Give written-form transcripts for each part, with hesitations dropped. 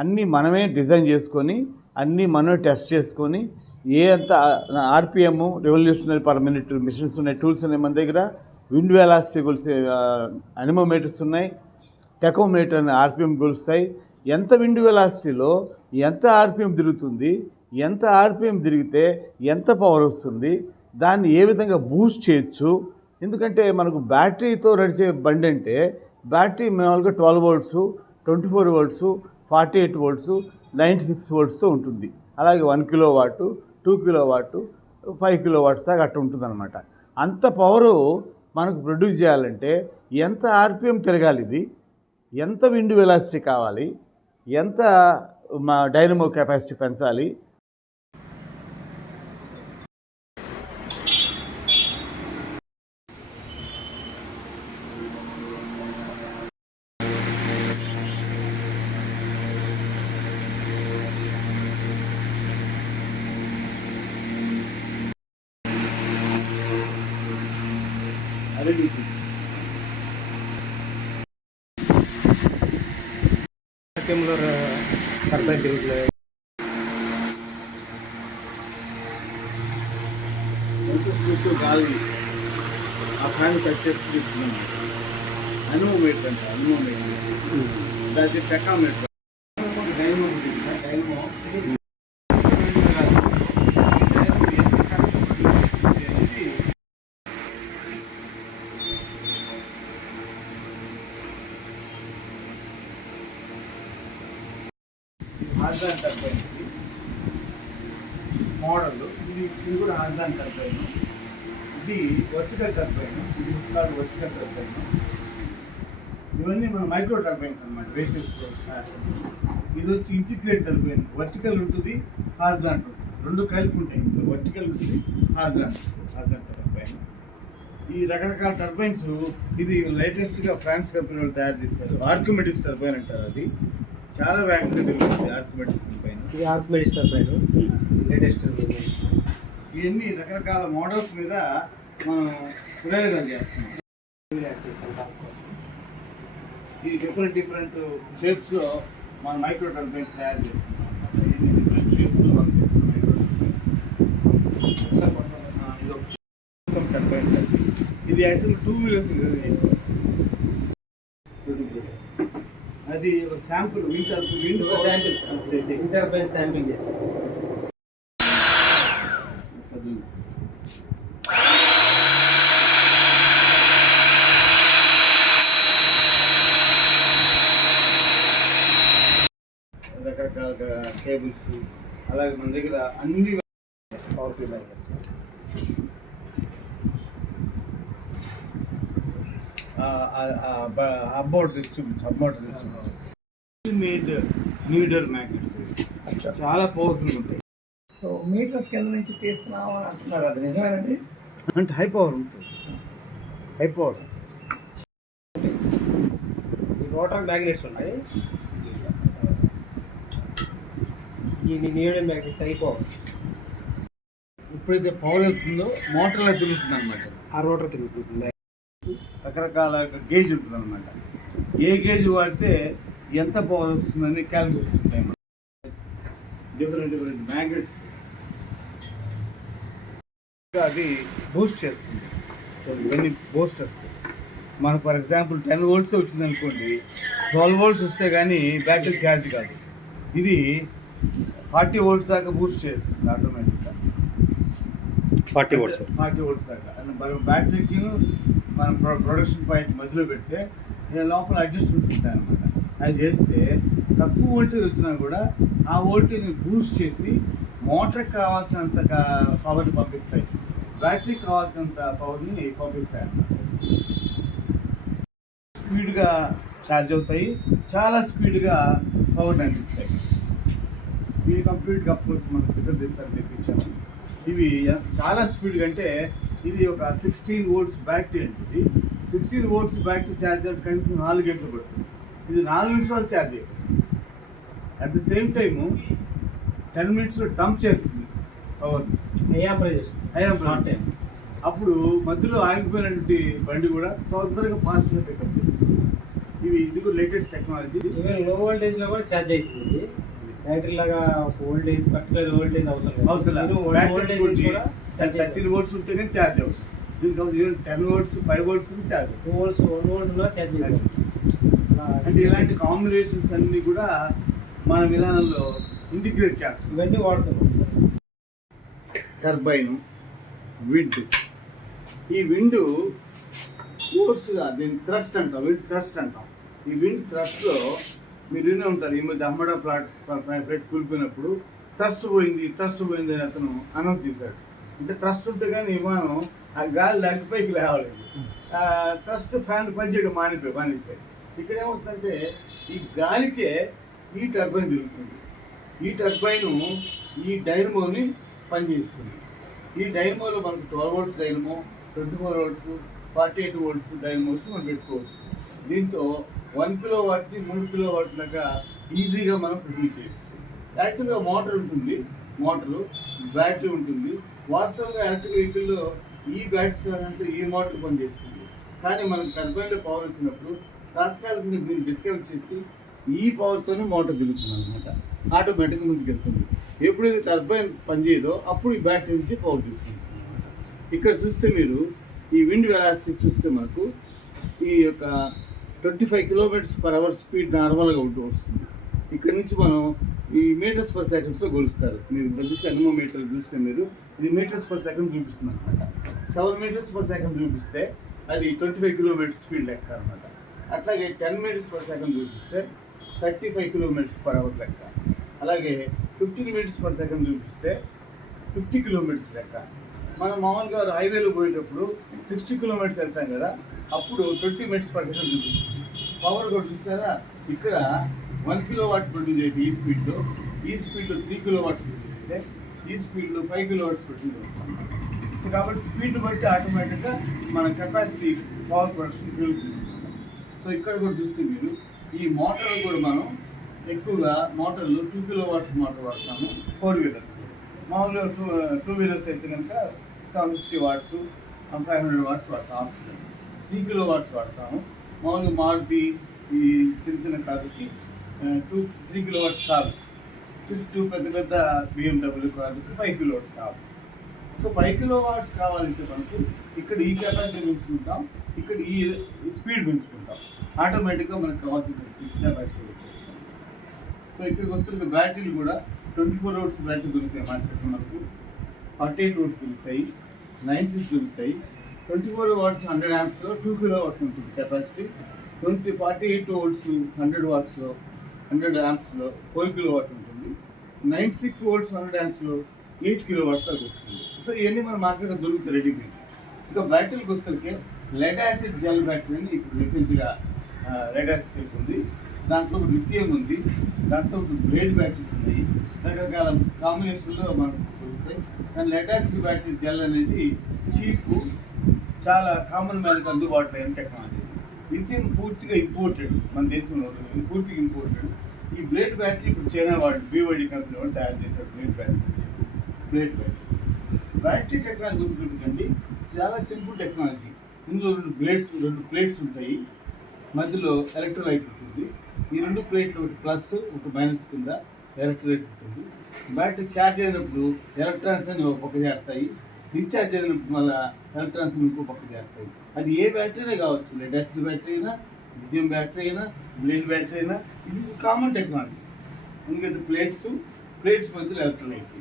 అన్నీ మనమే డిజైన్ చేసుకొని అన్నీ మనమే టెస్ట్ చేసుకొని ఎంత RPM revolutionary per minute machines ఉన్నాయి, టూల్స్ ఉన్నాయి మన దగ్గర. విండ్ వెలాసిటీ కొలిసే అనిమోమీటర్స్ ఉన్నాయి, టెకోమీటర్ అని ఆర్పిఎం కొలుస్తాయి. ఎంత విండ్ వెలాసిటీలో ఎంత ఆర్పిఎం తిరుగుతుంది, ఎంత ఆర్పిఎం తిరిగితే ఎంత పవర్ వస్తుంది, దాన్ని ఏ విధంగా బూస్ట్ చేయొచ్చు. ఎందుకంటే మనకు బ్యాటరీతో నడిచే బండి అంటే బ్యాటరీ మామూలుగా 12 వోల్ట్స్, 24 వోల్ట్స్, 48 వోల్ట్స్, 96 వోల్ట్స్తో ఉంటుంది. అలాగే 1 కిలోవాట్, 2 కిలోవాట్, 5 కిలోవాట్స్ దాకా అట్లా ఉంటుంది అనమాట. అంత పవరు మనకు ప్రొడ్యూస్ చేయాలంటే ఎంత ఆర్పిఎం తిరగాలి, ఇది ఎంత విండ్ వెలాసిటీ కావాలి, ఎంత డైనమో కెపాసిటీ పెంచాలి. టర్బైన్ తిరుగుతున్నాయి. ఎంత స్పీడ్తో గాలి ఆ ఫ్యాన్ టచ్ చేసి తిరుగుతున్నాం. అనిమోమీటర్ అంట, అనిమోమీటర్ అది tachometer. Dynamo dynamo horizontal turbine model. ఇది కూడా హార్జాన్ టర్బైన్. ఇది వర్టికల్ టర్బైన్. ఇది వర్టికల్ టర్బైన్. ఇవన్నీ మన మైక్రో టర్బైన్స్ అన్నమాట, వెహికల్స్లో. ఇది వచ్చి ఇంటిగ్రేట్ టర్బైన్. వర్టికల్ ఉంటుంది, హార్జాన్ ఉంటుంది, రెండు కలిపి ఉంటాయి. ఇందులో వర్టికల్ ఉంటుంది, హార్జాన్ టర్బైన్. ఈ రకరకాల టర్బైన్స్ ఇది లేటెస్ట్గా ఫ్రాన్స్ కంపెనీ వాళ్ళు తయారు చేస్తారు. ఆర్కిమెడిస్ టర్బైన్ అంటారు. అది చాలా వేగంగా తిరుగుతుంది ఆర్కిమెడిస్ టర్బైన్. ఇది ఆర్కిమెడిస్ టర్బైన్ లేటెస్ట్. ఇవన్నీ రకరకాల మోడల్స్ మీద మనం ప్రయోగాలు చేస్తున్నాం. ఈ డిఫరెంట్ షేప్స్లో మనం మైక్రో టర్బైన్స్ తయారు చేస్తున్నాం. డిఫరెంట్ షేప్స్లో మైక్రో టర్బైన్స్. ఇది యాక్చువల్గా 2 వీలర్స్ చేస్తాం. అది ఒక శాంపుల్ ఇంటర్బైన్ శాంపిల్ చేస్తాం. రకరకాల కేబుల్స్, అలాగే మన దగ్గర అన్ని పవర్ఫుల్ మైనర్స్. అబ్బౌట్ మేడ్ న్యూడర్ మ్యాగ్నెట్స్ చాలా పవర్ఫుల్ ఉంటాయి. సో మీటర్స్ కింద నుంచి తీస్తున్నాము అని అంటున్నారు, అది నిజమేనండి? అంటే హై పవర్ ఉంటుంది, హై పవర్. ఈ రోటర్ మ్యాగ్నెట్స్ ఉన్నాయి, ఈ న్యూడర్ మ్యాగ్నెట్స్ అయిపోవాలి. ఎప్పుడైతే పవర్ వెళ్తుందో మోటార్లో తిరుగుతుంది అనమాట. ఆ రోటర్ తిరుగుతుంది. రకరకాల గేజ్ ఉంటుంది అనమాట. ఏ గేజ్ వాడితే ఎంత పవర్ వస్తుందని క్యాలిక్యులేట్స్ ఉంటాయి. డిఫరెంట్ మ్యాగ్నెట్స్ అది బూస్ట్ చేస్తుంది. సో ఇవన్నీ బూస్టర్స్. మనకు ఫర్ ఎగ్జాంపుల్ 10 వోల్ట్స్ వచ్చింది అనుకోండి, 12 వోల్ట్స్ వస్తే కానీ బ్యాటరీ ఛార్జ్ కాదు. ఇది 40 వోల్ట్స్ దాకా బూస్ట్ చేస్తుంది ఆటోమేటిక్గా. 40 వోల్ట్స్ దాకా మనం బ్యాటరీకి మనం ప్రొడక్షన్ పాయింట్ మధ్యలో పెడితే లోపల అడ్జస్ట్మెంట్స్ ఉంటాయి అన్నమాట. అది చేస్తే తక్కువ వోల్టేజ్ వచ్చినా కూడా ఆ వోల్టేజ్ని బూస్ట్ చేసి మోటార్కి కావాల్సినంత పవర్ని పంపిస్తాయి, బ్యాటరీకి కావాల్సినంత పవర్ని పంపిస్తాయి అన్నమాట. స్పీడ్గా ఛార్జ్ అవుతాయి, చాలా స్పీడ్గా పవర్ని అందిస్తాయి. ఇవి కంప్లీట్గా అఫ్కోర్స్ మనం ఇతర దేశాలు తెప్పించాము. ఇవి చాలా స్పీడ్గా అంటే ఇది ఒక 16 వోల్ట్స్ బ్యాటరీ ఉంటుంది. 16 వోల్ట్స్ బ్యాటరీ ఛార్జ్ అయ్యి కనీసం 4 గంటలు పడుతుంది. ఇది 4 నిమిషాలు ఛార్జ్ అవుతుంది. అట్ ది సేమ్ టైము 10 మినిట్స్లో డంప్ చేస్తుంది పవర్ని. అప్పుడు మధ్యలో ఆగిపోయినటువంటి బండి కూడా తొందరగా ఫాస్ట్గా పికప్ చేస్తుంది. ఇవి ఇది కూడా లేటెస్ట్ టెక్నాలజీ. ఈవెన్ లో వోల్టేజ్ లో కూడా ఛార్జ్ అవుతుంది. బ్యాటరీ లాగా ఒక వోల్టేజ్ పర్టికులర్ వోల్టేజ్ అవసరం లేదు. వోల్టేజ్ కూడా 13 వోల్ట్స్ ఉంటే కానీ ఛార్జ్ అవుతుంది. దీనికి 10 volts 5 volts charge 2 volts 1 volt లో ఛార్జ్ అవుతుంది. అంటే ఇలాంటి కాంబినేషన్స్ అన్ని కూడా మన విధానంలో ఇంటిగ్రేట్ చేస్తాం. ఇవన్నీ వాడుతున్నాం. Turbine, wind. ఈ విండ్ ఫోర్స్గా దీన్ని థ్రస్ట్ అంటాం, విండ్ థ్రస్ట్ అంటాం. ఈ విండ్ థ్రస్ట్లో మీరు వినే ఉంటారు, ఈ మధ్య అహ్మడా ఫ్లైట్ కూలిపోయినప్పుడు థ్రస్ట్ పోయింది అని అతను అనౌన్స్ చేశాడు. అంటే థ్రస్ట్ ఉంటే కానీ విమానం ఆ గాలి లేకపోయి లేవలేదు. థ్రస్ట్ ఫ్యాన్ పనిచేయడం మానేసాయి. ఇక్కడ ఏమవుతుందంటే ఈ గాలికే ఈ టర్బైన్ తిరుగుతుంది. ఈ టర్బైన్ ఈ డైనమోని పనిచేస్తుంది. ఈ డైనమోలో మనకు 12 volts dynamo, 24 volts, 48 volts dynamos మనం పెట్టుకోవచ్చు. దీంతో 1 కిలోవాట్కి 3 కిలోవాట్ దాకా ఈజీగా మనం ప్రొడ్యూస్ చేయొచ్చు. యాక్చువల్గా మోటార్ ఉంటుంది, బ్యాటరీ ఉంటుంది. వాస్తవంగా ఎలక్ట్రిక్ వెహికల్లో ఈ బ్యాటరీ సహాయంతో ఈ మోటార్ పనిచేస్తుంది. కానీ మనకు టర్బైన్లో పవర్ వచ్చినప్పుడు తాత్కాలికంగా దీన్ని డిస్కనెక్ట్ చేసి ఈ పవర్తోనే మోటార్ తిరుగుతుంది అనమాట. ఆటోమేటిక్గా ముందుకు వెళ్తుంది. ఎప్పుడైతే టర్బైన్ పనిచేయదో అప్పుడు ఈ బ్యాటరీ నుంచి పవర్ తీసుకుంటుంది. ఇక్కడ చూస్తే మీరు ఈ విండ్ వెలాసిటీ చూస్తే మనకు ఈ యొక్క 25 km/h స్పీడ్ నార్మల్గా వస్తుంది. ఇక్కడ నుంచి మనం ఈ మీటర్స్ పర్ సెకండ్స్లో కొలుస్తారు. మీరు చూస్తే ఎనమోమీటర్ చూస్తే మీరు ఇది మీటర్స్ పర్ సెకండ్ చూపిస్తుంది అనమాట. 7 meters per second చూపిస్తే అది 25 km స్పీడ్ లెక్క అనమాట. అట్లాగే 10 meters per second చూపిస్తే 35 km/h లెక్క. అలాగే 15 meters per second చూపిస్తే 50 km లెక్క. మనం మామూలుగా హైవేలో పోయేటప్పుడు 60 km వెళ్తాం కదా, అప్పుడు 20 meters per second చూపిస్తుంది. పవర్ కూడా చూసారా, ఇక్కడ 1 kilowatt ప్రొడ్యూస్ అయితే ఈ స్పీడ్లో 3 kilowatts ప్రొడ్యూస్ అయితే ఈ స్పీడ్లో 5 kilowatts ప్రొడ్యూస్ అవుతుంది. సో కాబట్టి స్పీడ్ బట్టి ఆటోమేటిక్గా మన కెపాసిటీ పవర్ ప్రొడక్షన్ పెరుగుతుంది. సో ఇక్కడ కూడా చూస్తే మీరు ఈ మోటార్లు కూడా మనం ఎక్కువగా మోటార్లు 2 kilowatts మోటార్ వాడతాము 4 wheelers. మామూలుగా 2 wheelers అయితే కనుక 750 watts 500 watts వాడతాము. 3 kilowatts వాడతాము. మామూలుగా మారుతి ఈ చిన్న కార్లకి 3 kilowatts కాదు. స్విఫ్ట్ పెద్ద BMW కార్లకి 5 kilowatts కావాలి. సో 5 kilowatts కావాలంటే మనకు ఇక్కడ ఈ కెపాసిటీ పెంచుకుంటాం, ఇక్కడ ఈ స్పీడ్ పెంచుకుంటాం. ఆటోమేటిక్గా మనకు కావాల్సిన కెపాసిటీ వచ్చేస్తాం. సో ఇక్కడికి వస్తున్న బ్యాటరీలు కూడా 24 hours బ్యాటరీ దొరుకుతాయి మార్కెట్లో. మనకు 48 volts దొరుకుతాయి, 96 దొరుకుతాయి. 24 watts 100 amps 2 kilowatts ఉంటుంది capacity. 48 volts 100 watts 100 amps 4 kilowatt ఉంటుంది. 96 volts 100 amps 8 kilowatts దాకా వస్తుంది. సో ఇవన్నీ మన మార్కెట్లో దొరుకుతాయి రెడీమేడ్. ఇంకా బ్యాటరీలకు వస్తే లెడ్ యాసిడ్ జెల్ బ్యాటరీ అని ఇప్పుడు రీసెంట్గా లెడ్ యాసిడ్ ఉంది. దాంట్లో లిథియం ఉంది, దాంట్లో బ్లేడ్ బ్యాటరీస్ ఉన్నాయి. రకరకాల కాంబినేషన్లో మనకు దొరుకుతాయి. కానీ లెడ్ యాసిడ్ బ్యాటరీ జెల్ అనేది చీప్, చాలా కామన్ మ్యాన్కి అందుబాటులో అయిన టెక్నాలజీ. లిథియం పూర్తిగా ఇంపోర్టెడ్, మన దేశంలో ఇది పూర్తిగా ఇంపోర్టెడ్. ఈ బ్లేడ్ బ్యాటరీ ఇప్పుడు చైనా వాడు BYD కంపెనీ వాడు తయారు చేశారు బ్లేడ్ బ్యాటరీ టెక్నాలజీ గుర్తుపెట్టుకోండి. చాలా సింపుల్ టెక్నాలజీ. ఇందులో 2 ప్లేట్స్ ఉంటాయి, మధ్యలో ఎలక్ట్రోలైట్ ఉంటుంది. ఈ 2 ప్లేట్లు ఒకటి ప్లస్ ఒక మైనస్ కింద ఎలక్ట్రోలైట్ ఉంటుంది. బ్యాటరీ ఛార్జ్ అయినప్పుడు ఎలక్ట్రాన్స్ అని ఒక పక్క చేరుతాయి, డిశ్చార్జ్ అయినప్పుడు మళ్ళీ ఎలక్ట్రాన్స్ ఇంకో పక్క చేరుతాయి. అది ఏ బ్యాటరీ కావచ్చు, లెడ్ యాసిడ్ బ్యాటరీ అయినా, లిథియం బ్యాటరీ అయినా, బ్లేడ్ బ్యాటరీ అయినా, ఇది కామన్ టెక్నాలజీ. ఎందుకంటే ప్లేట్స్ మధ్యలో ఎలక్ట్రోలైట్.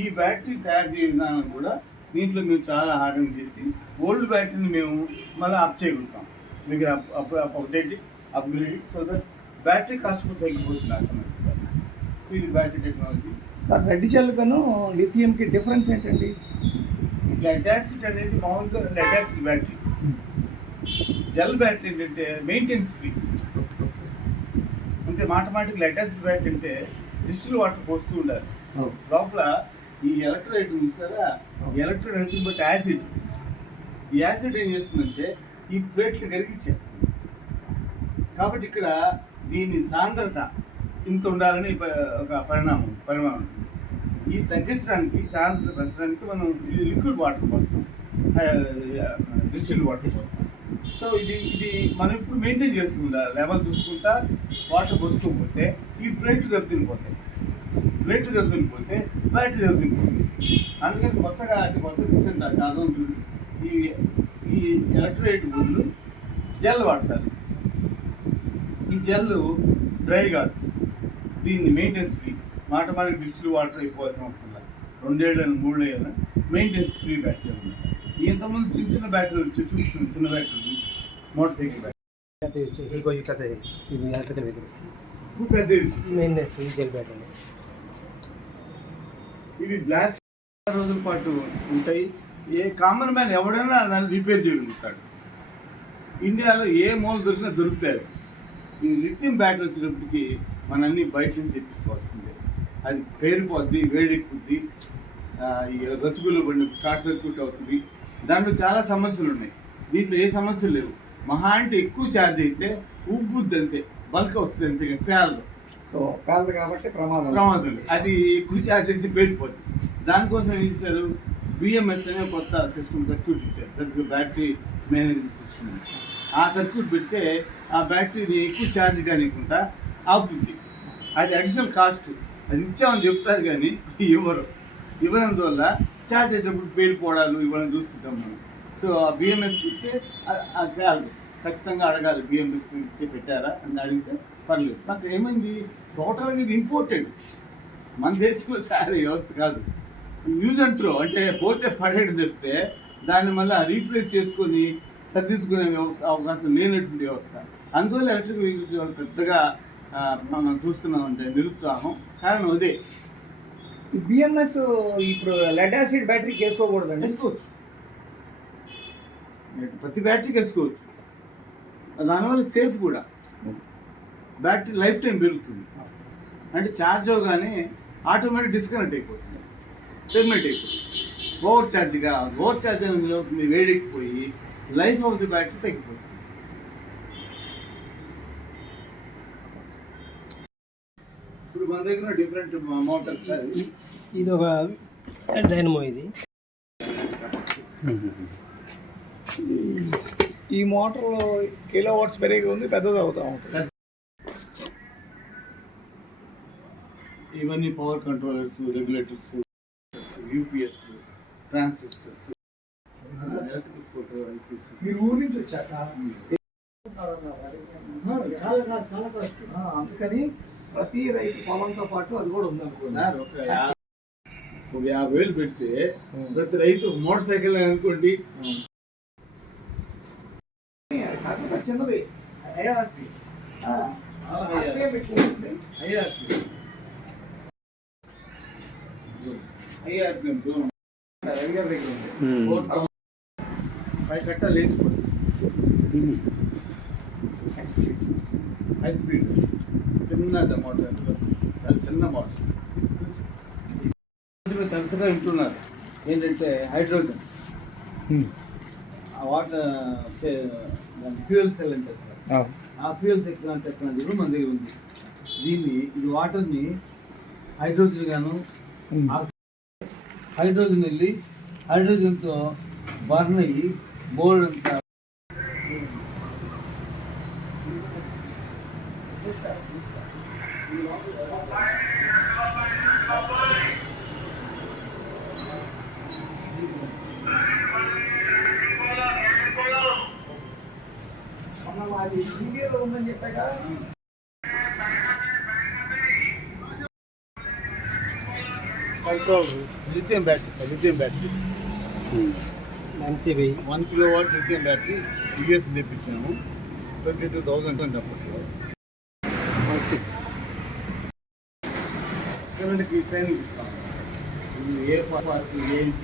ఈ బ్యాటరీ తయారు చేయ విధానం కూడా దీంట్లో మేము చాలా హార్డన్ చేసి ఓల్డ్ బ్యాటరీని మేము మళ్ళీ అప్ చేయగలుగుతాం. మీకు upgrade so that battery cost కూడా తగ్గిపోతుంది ఆటోమేటిక్గా. ఇది battery technology. Sir lead gel కను లిథియంకి డిఫరెన్స్ ఏంటండి? లెడ్ యాసిడ్ అనేది మామూలుగా lead acid battery. Gel battery ఏంటంటే మెయింటెనెన్స్ ఫ్రీ. అంటే మాటమాటిక్ లెడ్ యాసిడ్ బ్యాటరీ అంటే డిస్టిల్ వాటర్ పోస్తూ ఉండాలి. లోపల ఈ ఎలక్ట్రోలైట్ చూసారా, ఎలక్ట్రోలైట్ బట్ యాసిడ్. ఈ యాసిడ్ ఏం చేస్తుందంటే ఈ ప్లేట్లు కరిగిచ్చేస్తుంది. కాబట్టి ఇక్కడ దీని సాంద్రత ఇంత ఉండాలని ఒక పరిమాణం. ఈ తగ్గించడానికి సాంద్రత పెంచడానికి మనం లిక్విడ్ వాటర్ పోస్తాం, డిస్టిల్ వాటర్ పోస్తాం. సో ఇది మనం ఇప్పుడు మెయింటైన్ చేసుకుంటా లెవెల్ చూసుకుంటా వాటర్ పోసుకోకపోతే ఈ ప్లేట్లు దెబ్బతినిపోతాయి, ప్లేట్లు దెబ్బతినిపోతే బ్యాటరీ దెబ్బతినిపోతుంది. అందుకని కొత్తగా రీసెంట్ చాలా చూడు ఈ ఎలక్ట్రోలైట్ బదులు జెల్ వాడతారు. ఈ జెల్ డ్రై కాదు, దీన్ని మెయింటెనెన్స్ ఫ్రీ, మాటమాటికి డిస్టిల్ వాటర్ అయిపోవాల్సిన అవసరం లేదు. 2 ఏళ్ళైనా 3 ఏళ్ళైనా మెయింటెనెన్స్ ఫ్రీ బ్యాటరీ ఉన్నాయి. ఇంతకుముందు చిన్న బ్యాటరీలు వచ్చి చూపిస్తుంది, చిన్న బ్యాటరీలు మోటార్ సైకిల్ బ్యాటరీ ఇవి బ్లాస్ట్ రోజుల పాటు ఉంటాయి. ఏ కామన్ మ్యాన్ ఎవడైనా దాన్ని రిపేర్ చేయగలుగుతాడు. ఇండియాలో ఏ మూల దొరికినా దొరుకుతాయి. ఈ లిథియం బ్యాటరీ వచ్చినప్పటికీ మన అన్ని బయట నుంచి తెప్పించుకోవాల్సిందే. అది పేరుపోద్ది, వేడెక్కుద్ది, ఈ గతుకులు పడిన షార్ట్ సర్క్యూట్ అవుతుంది. దాంట్లో చాలా సమస్యలు ఉన్నాయి. దీంట్లో ఏ సమస్యలు లేవు. మహా అంటే ఎక్కువ ఛార్జ్ అయితే ఉబ్బుద్ది, అంతే, బల్క్ వస్తుంది, అంతే. పేలదు. సో పేలదు కాబట్టి ప్రమాదం. అది ఎక్కువ ఛార్జ్ అయితే పేలిపోద్ది. దానికోసం ఏం చేశారు, బిఎంఎస్ అనే కొత్త సిస్టమ్ సర్క్యూట్ ఇచ్చారు. That's battery management system. ఆ సర్క్యూట్ పెడితే ఆ బ్యాటరీని ఎక్కువ ఛార్జ్ కానికుండా ఆపుద్ది. అది అడిషనల్ కాస్ట్. అది ఇచ్చామని చెప్తారు కానీ ఇవ్వనందువల్ల ఛార్జ్ అయ్యేటప్పుడు పేలిపోవడాలు ఇవ్వడం చూస్తుంటాం మనం. సో ఆ బిఎంఎస్ ఇస్తే అది ఖచ్చితంగా అడగాలి, బిఎంఎస్ ఇస్తే పెట్టారా అని అడిగితే పర్లేదు. నాకు ఏమైంది, టోటల్గా ఇది ఇంపోర్టెడ్, మన దేశంలో తయారీ వ్యవస్థ కాదు. యూజ్ అండ్ త్రో, అంటే పోతే పడేది చెప్తే దాన్ని మళ్ళీ రీప్లేస్ చేసుకొని సర్దిద్దుకునే అవకాశం లేనటువంటి వ్యవస్థ. అందువల్ల ఎలక్ట్రిక్ వెహికల్స్ వాళ్ళు పెద్దగా మనం చూస్తున్నామంటే నిరుత్సాహం. కారణం అదే. బిఎంఎస్ ఇప్పుడు లెడ్ యాసిడ్ బ్యాటరీకి వేసుకోకూడదండి. వేసుకోవచ్చు, ప్రతి బ్యాటరీకి వేసుకోవచ్చు. దానివల్ల సేఫ్ కూడా, బ్యాటరీ లైఫ్ టైం పెరుగుతుంది. అంటే ఛార్జ్ అవగానే ఆటోమేటిక్ డిస్కనెక్ట్ అయిపోతుంది, టెర్మినేట్ అయిపోతుంది. ఓవర్ ఛార్జ్ అనేది అవుతుంది, వేడెక్కిపోయి లైఫ్ ఆఫ్ ది బ్యాటరీ తగ్గిపోతుంది. ఇప్పుడు మన దగ్గర డిఫరెంట్ మోటార్స్. ఇది ఒక డైనమో. ఇది ఈ మోటార్లో కిలో వాట్స్ పెరిగి ఉంది, పెద్దది అవుతా ఉంటుంది. ఇవన్నీ power controllers, regulators, UPS, transistors. మీరు ఊరి నుంచి వచ్చాక చాలా కష్టం. అందుకని ప్రతి రైతు పొలంతో పాటు అది కూడా ఉందనుకున్నారు. ఒక 50,000 పెడితే ప్రతి రైతు మోటార్ సైకిల్ అనుకోండి. చిన్నది ఐఆర్పి పై కట్టాలు వేసిపోతుంది. హై స్పీడ్ చిన్న మోటార్, చాలా చిన్న మోటార్. తరచుగా వింటున్నారు ఏంటంటే హైడ్రోజన్, వాటర్ ఫ్యూయల్ సెల్ అంటారు సార్. ఆ ఫ్యూయల్ సెల్ టెక్నాలజీ కూడా మన దగ్గర ఉంది. ఇది వాటర్ని హైడ్రోజన్ గాను, హైడ్రోజన్ వెళ్ళి హైడ్రోజన్తో బర్న్ అయ్యి బోర్డ్ అంతా ఉందని చెప్పాక lithium battery MCB 1 kilowatt lithium battery US తెప్పించాము. 22,000 అప్పట్లో. ట్రైనింగ్ ఇస్తాము. ఏ పార్టీ ఏంటి